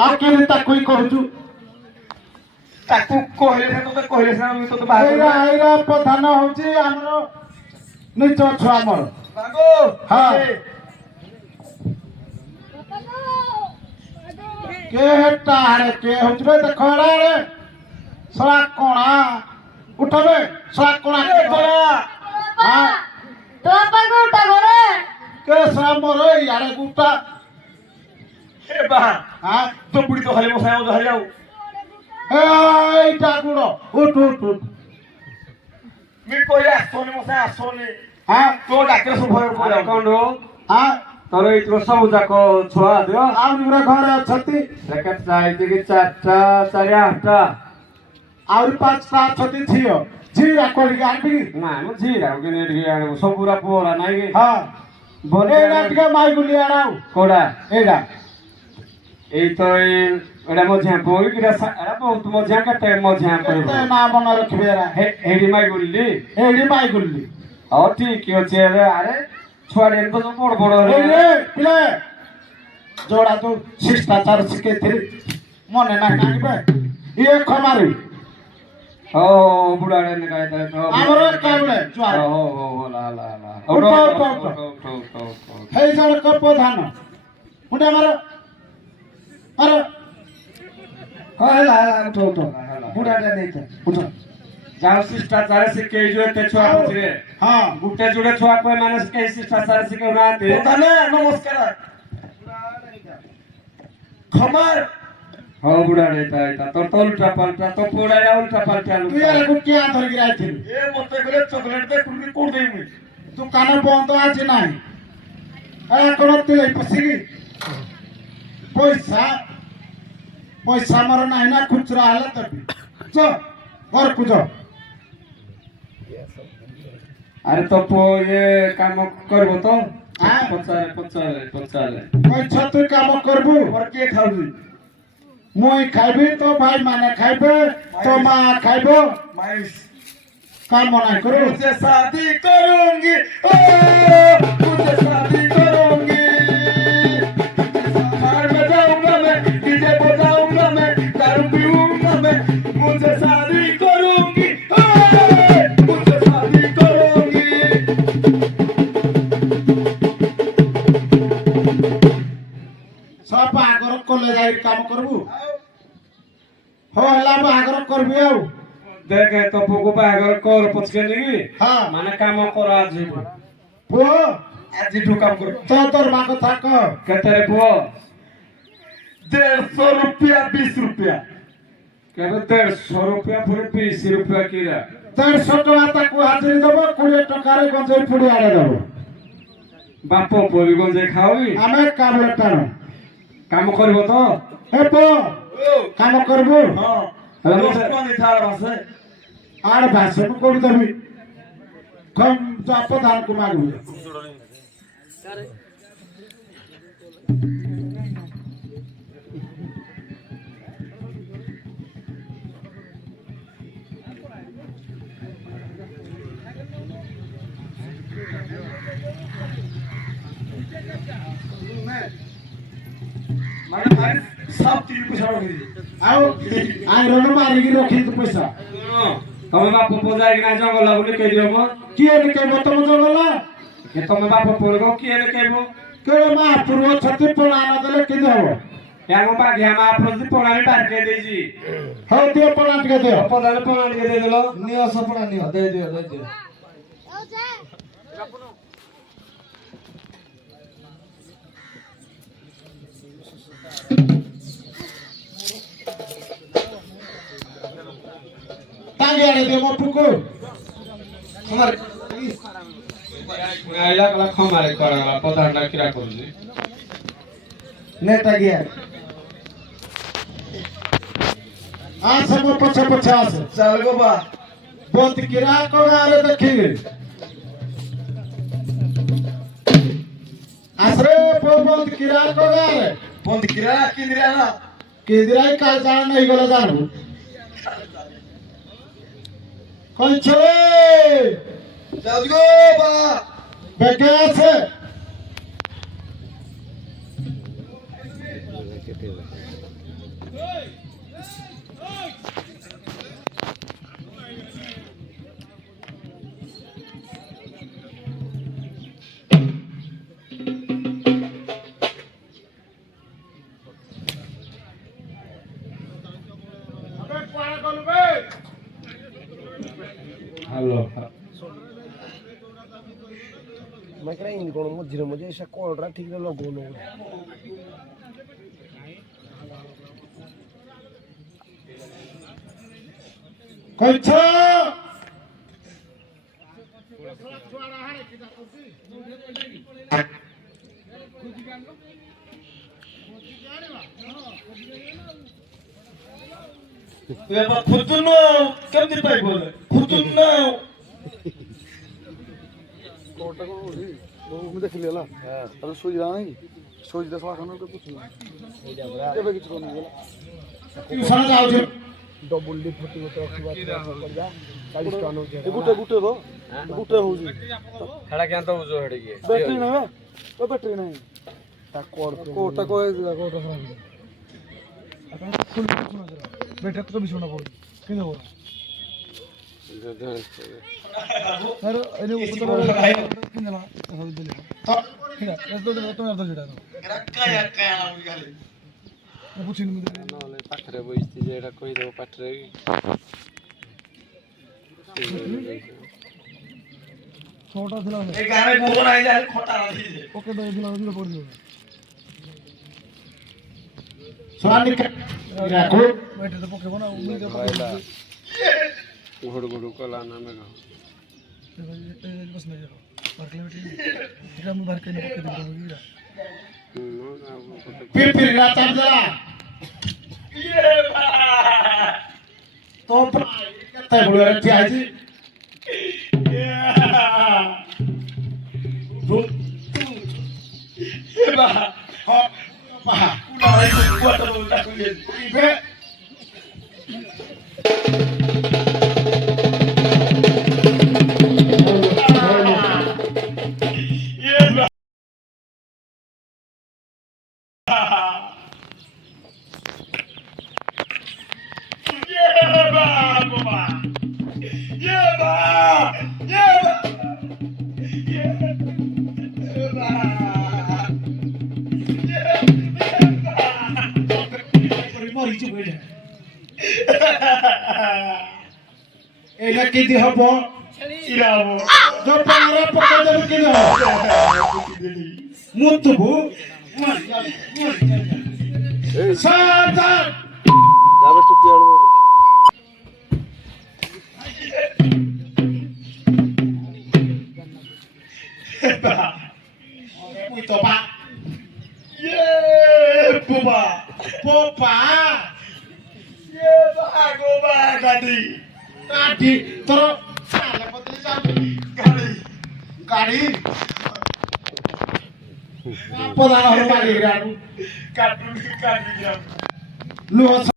आके ताकू ही कहूचु ताकू कहले से तो कहले से हम तो बाहर एरा एरा प्रधान होची हमरो निच छुआ मोर बागो हां के हेटा रे के होचबे देखड़ा रे सला कोणा उठबे सला कोणा के तोरा हां तो पागो उठा घरे के सला मोर यारे गुटा हे बा हां तो बुढ़ी तो खाली बसाओ तो जाओ ए टाकुड़ो उठ उठ उठ मी कोई आसोनी मसा आसोनी हां तो डाक्टर सब भय पड़े कौन हो हां तोर इतरो सब जाको छुआ दियो आउ हमरा घरे अछती लेके चाइते कि चारटा चारि आठटा आउरी पांचटा अछती छियो जीरा कोली गांडी ना म झीरा के नेट के आने सब पूरा पोरा नाही के हां बोले ए नाटके माई गुली आडाउ कोडा एडा এই তো এটা মধ্যে বই কি এটা বহুত মধ্যে কাটে মধ্যে কেতে কইব না মনে রখিবেরা হেডি মাই গুলি এডি মাই গুলি ও ঠিক আছে আরে ছুয়াড়ে তো বড় বড় ए रे पिले जोड़ा तो शिष्टाचार सिखे थे मने ना कानिबे ये खमारी ও বুড়াড়ে নে গায় তো हमरो काबले जुआ ও লা লা লা उठो हे जण को प्रधान मुंडे मारो अरे ला उठो उठो বুড়াড়ে নেই তো উঠো যাও শিষ্টাচার শিখে যে তে ছুয়া বুঝরে हां গুটে জুড়ে ছুয়া কই মানুষ কে শিষ্টাচার শিখে না তে প্রধানে নমস্কার খমার हो बुढ़ाड़े ता तो उल्टा पलटा तो बुढ़ाड़ा उल्टा पलटा तू यार को क्या धर गिरा थी ए मते गले चॉकलेट दे कुड़ी कोड देई मी दुकान बंद आज नाही अरे कोन तिले पसिगी पैसा पैसा मर नाही ना खुचरा हला तबी चो घर पूजो अरे तो पो ये काम करबो तो हां पचारे पैसा तू काम करबू और के खाउजी मुई खाइबी तो भाई माने खाइबे तो मां खाइबो माइस काम नहीं करो मुझसे शादी करूंगी ओ मुझसे शादी करूंगी कार में जाऊंगा मैं डीजे बजाऊंगा मैं दारू पीऊंगा मैं मुझसे शादी करूंगी ओ मुझसे शादी करूंगी सब आगर कोले जाई काम करबू हो हला आगर करबी आउ देखे तो पोको बागर कर पछके नहीं हां माने काम कर आज पो आज ही काम करो तो तोर मां को था कह केते रे पो 150 रुपया 20 रुपया केते 150 रुपया फिर 20 रुपया कीरा 150 टका तक हाजिरी देबो 20 टका रे गंजई पुड़ी आड़े देबो बापो पोरी गंजे खाओगी आमे काम लटानो काम करबो तो ए पो ओ काम करबू हां दोस्तों ने था रसे आड़ भाषा को कोड देबी कम तो प्रधान को मांगू माने सब चीज को छोड़ दी आउ आई रोड मारी की रखी तो पैसा तमे बापो पोजाई ना जंगल बोली कह दियो मो किए ने के मत मत गला के तमे बापो पोरगो किए ने कहबो के मा पूर्व छति पणाना देले कि देबो यागो बागिया मा प्रति पोणानी बार के देजी हो दियो पणाट के दियो पदाले पोणानी के दे देलो नियो सपना नियो दे दियो तांगे आड़े दे मो पुको हमारे आइला कला खमारे करा पदाला किरा करूजी नेता गया आ सब पछे पछे आस चल गो बा बहुत किरा को गारे देखिए आसरे बहुत किरा को गारे बंद किरा किंदिरा ना केदिराई काल जान नहीं गला जानू कौन छे चल गो बा बेके আছে अबे कुआड़े गलु बे हेलो मैं कह रहा इन कोण मझिरे मझे ऐसा कोलरा ठीक रे लगोनो कछ ये बात खुदनो केमती पाइबो खुदनो कोटा को ମୁଁ ଦେଖିଲି ହେଲା ଆଉ ଶୋଇ ଯା ନାହିଁ ଶୋଇ ଯା ସଳା ଖାନ ପୁଛୁ କେବେ କିଛି କରୁନି ହେଲା ट्यूशन जाउछ डबल डी फटी गोटे रखिबा करजा 40 टन हो जाए गुटे गुटे रो गुटे होउजी हेडा क्या तो जो हेड के बैटरी नहीं है तो बैटरी नहीं ता कोटा को कोटा खराब अपन फुल सुनो जरा बैटरी तो बिछोना पड़ो किने हो सर एने ऊपर किने ला सब दिले तो किने एस दो तो अर्ध जडा रक्का यक्का गाली मैं पूछिन मुझे नले पाखरे बइस्ती जेडा कहि देबो पाठरे छोटा थिला ए गाने बोल आई जाए खोटा रही ओके दो दिला दिला पड़ दियो स्वाद निक राखो बैटरी तो पोके बना उम्मीद है भाईला घोड़ घोड़ कला ना में बस नहीं पर किलोमीटर ग्राम बाहर के नहीं पोके दिला गिरा फिर रा चाप जरा ये बा तो कते बुले रे आजी ये बा हो बा उड़ा को कुआ तो बोलता कोई बे ये बा ये बा बाबा ये बा ये बा ये बा मरी छु बे एला के दे हबो इराबो जो पारा पका दे के दे मुतबु सावधान जाबे टुकी आनो Ui to ba ये बुबा popa ये बा गोबा गाड़ी tadi terus salah potri sampai गाड़ी kari apa lah orang lagi kan काटून काट दिया lu